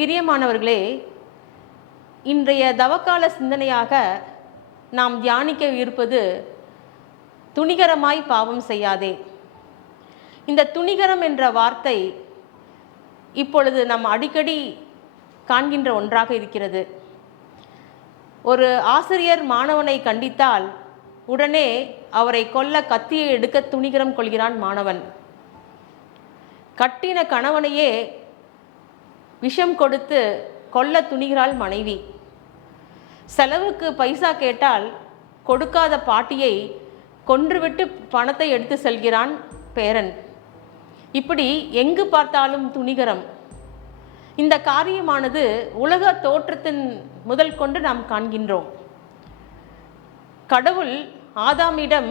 பிரியமானவர்களே, இன்றைய தவக்கால சிந்தனையாக நாம் தியானிக்க இருப்பது துணிகரமாய் பாவம் செய்யாதே. இந்த துணிகரம் என்ற வார்த்தை இப்பொழுது நாம் அடிக்கடி காண்கின்ற ஒன்றாக இருக்கிறது. ஒரு ஆசிரியர் மாணவனை கண்டித்தால் உடனே அவரை கொல்ல கத்தியை எடுக்க துணிகரம் கொள்கிறான் மாணவன். கட்டின கணவனையே விஷம் கொடுத்து கொல்ல துணிகிறாள் மனைவி. செலவுக்கு பைசா கேட்டால் கொடுக்காத பாட்டியை கொன்றுவிட்டு பணத்தை எடுத்து செல்கிறான் பேரன். இப்படி எங்கு பார்த்தாலும் துணிகரம். இந்த காரியமானது உலக தோற்றத்தின் முதல் கொண்டு நாம் காண்கின்றோம். கடவுள் ஆதாமிடம்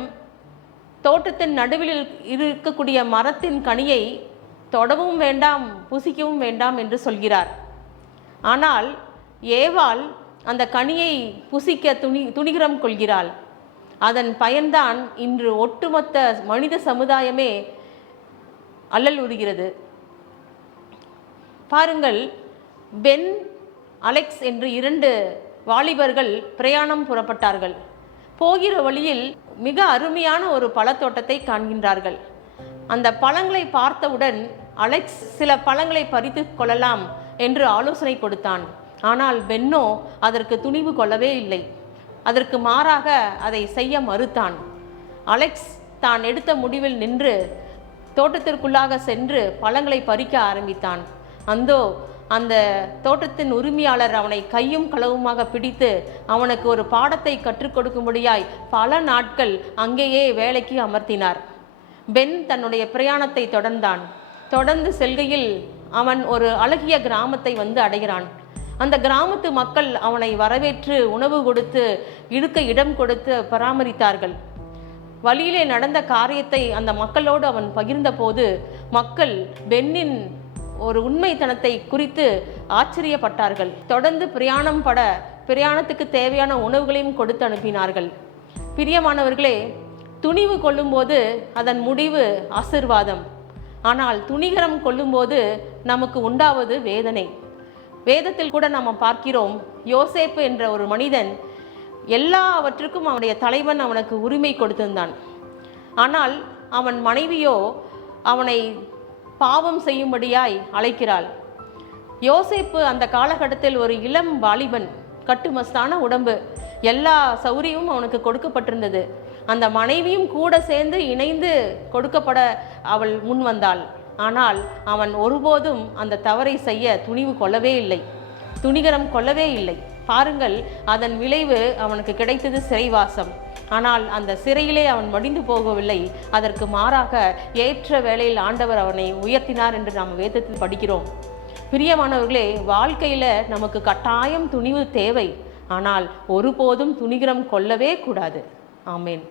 தோட்டத்தின் நடுவில் இருக்கக்கூடிய மரத்தின் கனியை தொடவும் வேண்டாம், புசிக்கவும் வேண்டாம் என்று சொல்கிறார். ஆனால் ஏவாள் அந்த கனியை புசிக்க துணிகரம் கொள்கிறாள். அதன் பயன்தான் இன்று ஒட்டுமொத்த மனித சமுதாயமே அல்லல் உறுகிறது. பாருங்கள், பென், அலெக்ஸ் என்று 2 வாலிபர்கள் பிரயாணம் புறப்பட்டார்கள். போகிற வழியில் மிக அருமையான ஒரு பழத்தோட்டத்தை காண்கின்றார்கள். அந்த பழங்களை பார்த்தவுடன் அலெக்ஸ் சில பழங்களை பறித்து கொள்ளலாம் என்று ஆலோசனை கொடுத்தான். ஆனால் பென்னோ அதற்கு துணிவு கொள்ளவே இல்லை. அதற்கு மாறாக அதை செய்ய மறுத்தான். அலெக்ஸ் தான் எடுத்த முடிவில் நின்று தோட்டத்திற்குள்ளாக சென்று பழங்களை பறிக்க ஆரம்பித்தான். அந்த தோட்டத்தின் உரிமையாளர் அவனை கையும் களவுமாக பிடித்து அவனுக்கு ஒரு பாடத்தை கற்றுக் கொடுக்கும்படியாய் பல நாட்கள் அங்கேயே வேலைக்கு அமர்த்தினார். பென் தன்னுடைய பிரயாணத்தை தொடர்ந்து செல்கையில் அவன் ஒரு அழகிய கிராமத்தை வந்து அடைகிறான். அந்த கிராமத்து மக்கள் அவனை வரவேற்று உணவு கொடுத்து இருக்க இடம் கொடுத்து பராமரித்தார்கள். வழியிலே நடந்த காரியத்தை அந்த மக்களோடு அவன் பகிர்ந்த போது மக்கள் பென்னின் ஒரு உண்மைத்தனத்தை குறித்து ஆச்சரியப்பட்டார்கள். தொடர்ந்து பிரயாணத்துக்கு தேவையான உணவுகளையும் கொடுத்து அனுப்பினார்கள். பிரியமானவர்களே, துணிவு கொள்ளும்போது அதன் முடிவு ஆசீர்வாதம். ஆனால் துணிகரம் கொள்ளும்போது நமக்கு உண்டாவது வேதனை. வேதத்தில் கூட நாம் பார்க்கிறோம், யோசேப்பு என்ற ஒரு மனிதன் எல்லாவற்றுக்கும் அவனுடைய தலைவன் அவனுக்கு உரிமை கொடுத்திருந்தான். ஆனால் அவன் மனைவியோ அவனை பாவம் செய்யும்படியாய் அழைக்கிறாள். யோசேப்பு அந்த காலகட்டத்தில் ஒரு இளம் வாலிபன், கட்டுமஸ்தான உடம்பு, எல்லா சௌரியமும் அவனுக்கு கொடுக்கப்பட்டிருந்தது. அந்த மனைவியும் கூட சேர்ந்து இணைந்து கொடுக்கப்பட அவள் முன் வந்தாள். ஆனால் அவன் ஒருபோதும் அந்த தவறை செய்ய துணிவு கொள்ளவே இல்லை, துணிகரம் கொள்ளவே இல்லை. பாருங்கள், அதன் விளைவு அவனுக்கு கிடைத்தது சிறைவாசம். ஆனால் அந்த சிறையிலே அவன் மடிந்து போகவில்லை. அதற்கு மாறாக ஏற்ற வேளையில் ஆண்டவர் அவனை உயர்த்தினார் என்று நாம் வேதத்தில் படிக்கிறோம். பிரியமானவர்களே, வாழ்க்கையில் நமக்கு கட்டாயம் துணிவு தேவை. ஆனால் ஒருபோதும் துணிகரம் கொள்ளவே கூடாது. ஆமேன்.